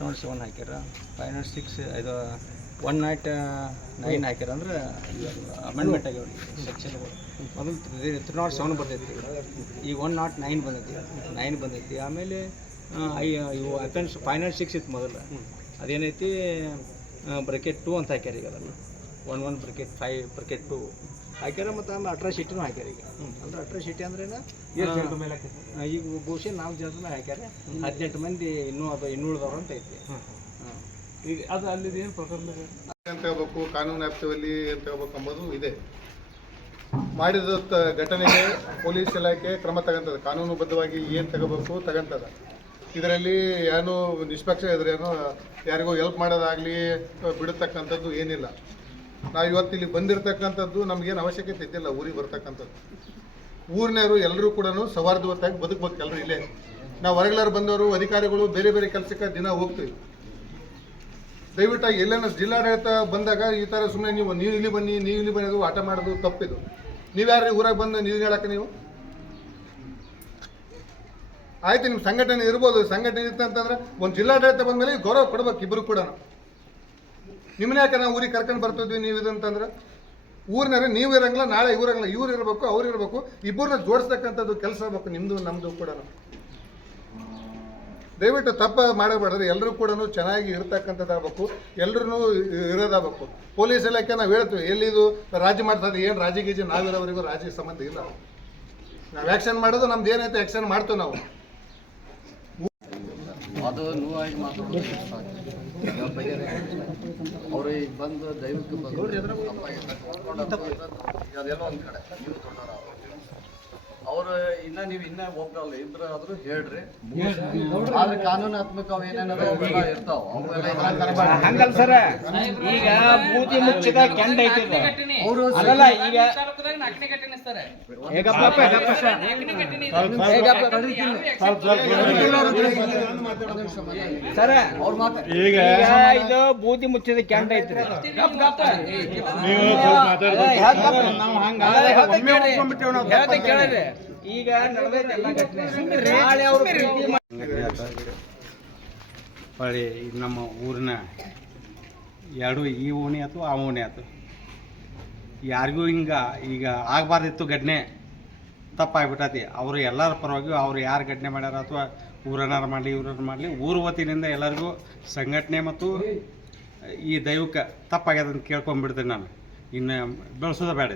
Not seven ಹಾಕ್ಯಾರ. Five not six ಇದು one not nine ಹಾಕ್ಯಾರ ಅಂದ್ರೆ ಅಮೆಂಡ್ಮೆಂಟ್ ಆಗ್ಯಾವ ಸೆಕ್ಷನ್ಗಳು ಮೊದಲು ತ್ರೀ ನಾಟ್ ಸೆವೆನ್ ಬಂದೈತಿ ಈಗ ಒನ್ ನಾಟ್ ನೈನ್ ಬಂದೈತಿ. ನೈನ್ ಬಂದೈತಿ. ಆಮೇಲೆ ಐ ಇವು ಅಫೆನ್ಸ್ ಫೈವ್ ನಾಟ್ ಸಿಕ್ಸ್ ಇತ್ತು ಮೊದಲು. ಅದೇನೈತಿ ಬ್ರಕೆಟ್ ಟೂ ಅಂತ ಹಾಕ್ಯಾರ ಈಗ ಅದನ್ನು. One one bracket five bracket two ಹಾಕ್ಯಾರ ಮತ್ತು ಆಮೇಲೆ ಅಟ್ರಾಸಿಟಿನೂ ಹಾಕ್ಯಾರ ಈಗ. ಅಂದ್ರೆ ಅಟ್ರಾಸಿಟಿ ಅಂದ್ರೇನ ಅಂದ್ರೆ ಈಗ ಬಹುಶಃ ನಾಲ್ಕು ಜನರ ಮೇಲೆ ಹಾಕ್ಯಾರ ಹದಿನೆಂಟು ಮಂದಿ ಇನ್ನೂ ಅದು ಇನ್ನೂ ಉಳ್ದವ್ರು ಅಂತ ಐತಿ. ಈಗ ಅದು ಅಲ್ಲಿ ಏನು ಪ್ರಕರಣ ಅಂತ ಹೇಳ್ಬೇಕು ಕಾನೂನು ವ್ಯಾಪ್ತಿಯಲ್ಲಿ ಅಂತ ಹೇಳ್ಬೇಕು ಅಂಬೋದು ಇದೆ. ಮಾಡಿದ ತ- ಘಟನೆಗೆ ಪೊಲೀಸ್ ಇಲಾಖೆ ಕ್ರಮ ತಗೊಂತದ. ಕಾನೂನುಬದ್ಧವಾಗಿ ಏನು ತಗೋಬೇಕು ತಗೊಂತದ. ಇದರಲ್ಲಿ ಏನು ನಿಷ್ಪಕ್ಷ ಇದ್ರೇನು ಯಾರಿಗೂ ಹೆಲ್ಪ್ ಮಾಡೋದಾಗಲಿ ಬಿಡತಕ್ಕಂಥದ್ದು ಏನಿಲ್ಲ. ನಾವು ಇವತ್ತು ಇಲ್ಲಿ ಬಂದಿರತಕ್ಕಂಥದ್ದು ನಮಗೇನು ಅವಶ್ಯಕತೆ ಇದ್ದಿಲ್ಲ, ಊರಿಗೆ ಬರ್ತಕ್ಕಂಥದ್ದು. ಊರಿನವರು ಎಲ್ಲರೂ ಕೂಡ ಸೌಹಾರ್ದವತ್ತಾಗಿ ಬದುಕಬೇಕು, ಎಲ್ಲರೂ ಇಲ್ಲೇ. ನಾವು ಹೊರಗಲಾರು ಬಂದವರು, ಅಧಿಕಾರಿಗಳು, ಬೇರೆ ಬೇರೆ ಕೆಲಸಕ್ಕೆ ದಿನ ಹೋಗ್ತೀವಿ. ದಯವಿಟ್ಟಾಗಿ ಎಲ್ಲೇನ ಜಿಲ್ಲಾಡಳಿತ ಬಂದಾಗ ಈ ಥರ ಸುಮ್ಮನೆ ನೀವು ನೀವು ಇಲ್ಲಿ ಬನ್ನಿ, ನೀವು ಇಲ್ಲಿ ಬನ್ನಿ ಆಟ ಮಾಡೋದು ತಪ್ಪಿದು. ನೀವ್ಯಾರು ಊರಾಗ ಬಂದು ನೀವು ಹೇಳಕ್ಕೆ ನೀವು? ಆಯ್ತು, ನಿಮ್ಮ ಸಂಘಟನೆ ಇರ್ಬೋದು. ಸಂಘಟನೆ ಇತ್ತು ಅಂತಂದ್ರೆ ಒಂದು ಜಿಲ್ಲಾಡಳಿತ ಬಂದ ಮೇಲೆ ಗೌರವ ಕೊಡ್ಬೇಕು ಇಬ್ಬರು ಕೂಡ ನಿಮ್ಮನ್ನ ಯಾಕೆ ನಾವು ಊರಿಗೆ ಕರ್ಕೊಂಡು ಬರ್ತಿದ್ವಿ ನೀವು ಇದಂತಂದ್ರೆ ಊರಿನಾರ ನೀವು ಇರಂಗಿಲ್ಲ, ನಾಳೆ ಇವ್ರು ಇರಂಗಿಲ್ಲ, ಇವ್ರು ಇರಬೇಕು, ಅವ್ರು ಇರಬೇಕು, ಇಬ್ಬರನ್ನ ಜೋಡಿಸ್ತಕ್ಕಂಥದ್ದು ಕೆಲಸ ಆಗಬೇಕು ನಿಮ್ಮದು ನಮ್ಮದು ಕೂಡ ದಯವಿಟ್ಟು ತಪ್ಪ ಮಾಡಬೇಡ್ರಿ ಎಲ್ಲರೂ ಕೂಡ ಚೆನ್ನಾಗಿ ಇರ್ತಕ್ಕಂಥದ್ದಾಗಬೇಕು ಎಲ್ಲರೂ ಇರೋದಾಗಬೇಕು. ಪೊಲೀಸ್ ಇಲಾಖೆ ನಾವು ಹೇಳ್ತೀವಿ, ಎಲ್ಲಿದು ರಾಜಿ ಮಾಡ್ತದೆ ಏನು ರಾಜಿ ಗೀಜಿ ನಾವಿರೋವರೆಗೂ ರಾಜಿ ಸಂಬಂಧ ಇಲ್ಲ. ನಾವು ಆ್ಯಕ್ಷನ್ ಮಾಡೋದು ನಮ್ದು ಏನೈತೆ ಆ್ಯಕ್ಷನ್ ಮಾಡ್ತೀವಿ ನಾವು. ಅದು ನೋವಾಗಿ ಮಾತಾಡೋದು ಅವರು ಈಗ ಬಂದು ದೈವಕ್ಕೆ ಬಂದು ಅದೆಲ್ಲ ಒಂದು ಕಡೆ. ನೀವು ದೊಡ್ಡವರು ಅವರು ಇನ್ನ ನೀವು ಇನ್ನ ಒಬ್ಬರಲ್ಲ ಇಬ್ಬರು ಆದ್ರೂ ಹೇಳ್ರಿ ಆದ್ರೆ ಕಾನೂನಾತ್ಮಕ ಅವು ಏನೇನದ ಅವೆಲ್ಲ ಇರ್ತಾವ. ಹಂಗಲ್ಲ ಸರ ಈಗ ಬೂದಿ ಮುಚ್ಚಿದ ಕೆಂಡ ಐತಿ ಅವರು ಅಲ್ಲಲ್ಲ ಈಗ ಸರ್ ಈಗ ಇದು ಬೂದಿ ಮುಚ್ಚಿದ ಕೆಂಡ ಐತಿ ನಾವು ಹಂಗ ಅದ ಹೇಳ್ ಈಗ ನಡೆದೈತೆ ಎಲ್ಲ ಘಟನೆ. ನಾಳೆ ಅವ್ರು ಪ್ರೀತಿ ಹೊಳ್ಳಿ ಇದು ನಮ್ಮ ಊರಿನ ಎರಡು ಈ ಓಣಿ ಆಯ್ತು ಆ ಓಣಿ ಆಯ್ತು ಯಾರಿಗೂ ಹಿಂಗೆ ಈಗ ಆಗಬಾರ್ದಿತ್ತು ಘಟನೆ ತಪ್ಪಾಗ್ಬಿಟ್ಟತಿ. ಅವರು ಎಲ್ಲರ ಪರವಾಗಿ ಅವ್ರು ಯಾರು ಘಟನೆ ಮಾಡ್ಯಾರ ಅಥವಾ ಊರನಾರು ಮಾಡಲಿ ಊರನ್ನ ಮಾಡಲಿ ಊರ ವತಿಯಿಂದ ಎಲ್ಲರಿಗೂ ಸಂಘಟನೆ ಮತ್ತು ಈ ದೈವಕ್ಕೆ ತಪ್ಪಾಗ್ಯದಂತ ಅಂತ ಕೇಳ್ಕೊಂಡ್ಬಿಡ್ತೀನಿ ನಾನು. ಇನ್ನು ಬೆಳೆಸೋದ ಬೇಡ.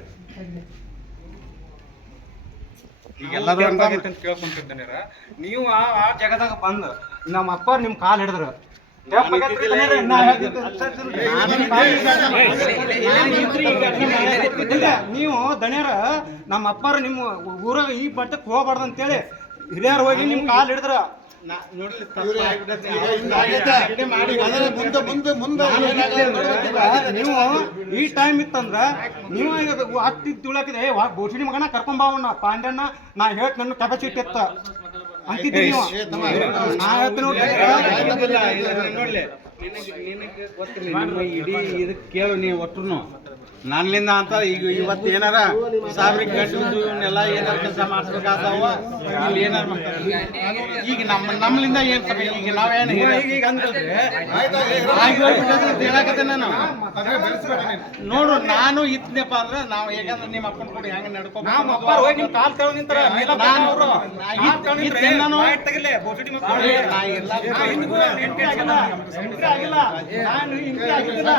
ಈಗ ಎಲ್ಲರೂ ಅಂತ ಕೇಳ್ಕೊಂತಿದ್ದೇನೆ ನೀವು ಆ ಆ ಜಾಗದಾಗ ಬಂದು ನಮ್ಮ ಅಪ್ಪ ನಿಮ್ ಕಾಲ್ ಹಿಡಿದ್ರು. ನೀವು ದಣಿಯರ ನಮ್ಮ ಅಪ್ಪಾರ ನಿಮ್ಮ ಊರಾಗ ಈ ಬಟ್ಟಕ್ಕೆ ಹೋಗ್ಬಾರ್ದು ಅಂತೇಳಿ ಹಿರಿಯರು ಹೋಗಿ ನಿಮ್ ಕಾಲ್ ಹಿಡಿದ್ರ ನೋಡ್ಲಿ ತಪ್ಪಾಗ್ಬಿಟ್ಟತಿ. ಮುಂದೆ ಮುಂದೆ ಮುಂದೆ ನೀವು ಈ ಟೈಮ್ ಇತ್ತಂದ್ರ ನೀವು ಅಟ್ಟಿ ತುಳಕಿದೆ ಭೂಷಣಿ ಮಗನ ಕರ್ಕೊಂಡ್ ಬಾವಣ್ಣ ಪಾಂಡ್ಯಣ್ಣ ನಾ ಹೇಳ್ತ ನನ್ನ ಕೆಪಾಸಿಟಿ ಇತ್ತ ಅಂತಿದ್ರಿ ನೀವು. ನಾ ಹೇಳ್ತೀನಿ ನೋಡ್ಲಿ. ನಿನಗೆ ನಿನಗೆ ಗೊತ್ತಿಲ್ಲ ಇಡೀ ಇದಕ್ಕೆ ಕೇಳು ನೀವು ಒಟ್ಟರು ನನ್ನಿಂದ ಅಂತ ಈಗ ಇವತ್ತು ಏನಾರ ಸಾವಿರ ಗಂಟು ಇವನ್ನೆಲ್ಲ ಏನಾರ ಕೆಲಸ ಮಾಡಿಸ್ಬೇಕಾದವ ಇಲ್ಲಿ ಏನಾರ. ಈಗ ನಮ್ಮ ನಮ್ಮಲಿಂದ ಏನ್ ಸಮ ಈಗ ನಾವೇನು ಹೇಳಕತ್ತೆ ನಾನು ನೋಡು ನಾನು ಇತ್ನಪ್ಪ ಅಂದ್ರೆ ನಾವು ಹೇಗಂದ್ರೆ ನಿಮ್ಮ ಅಪ್ಪನ ಕೂಡ ಹೆಂಗ ನಡ್ಕೋ ಹೋಗಿ ಎಲ್ಲ ಆಗಿಲ್ಲ